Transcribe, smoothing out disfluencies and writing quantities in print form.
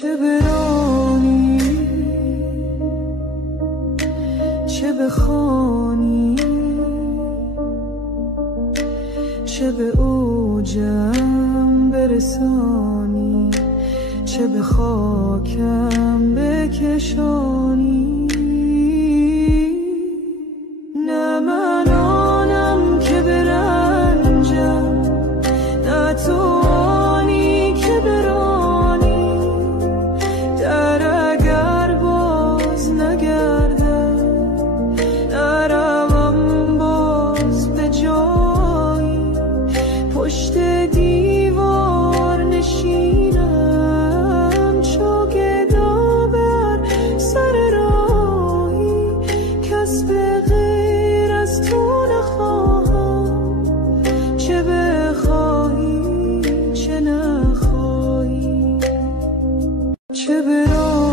چه برانی چه بخوانی، چه به اوجم برسانی، چه به خاکم بکشانی. نه من آنم که برنجم، نه تو آنی که برانی. در اگر باز نگردم، نروم باز به جایی. پشت دیوار نشینم، چو گدا بر سر راهی. کس به غیر از تو نخواهم، چه بخواهی چه نخواهی. چه برای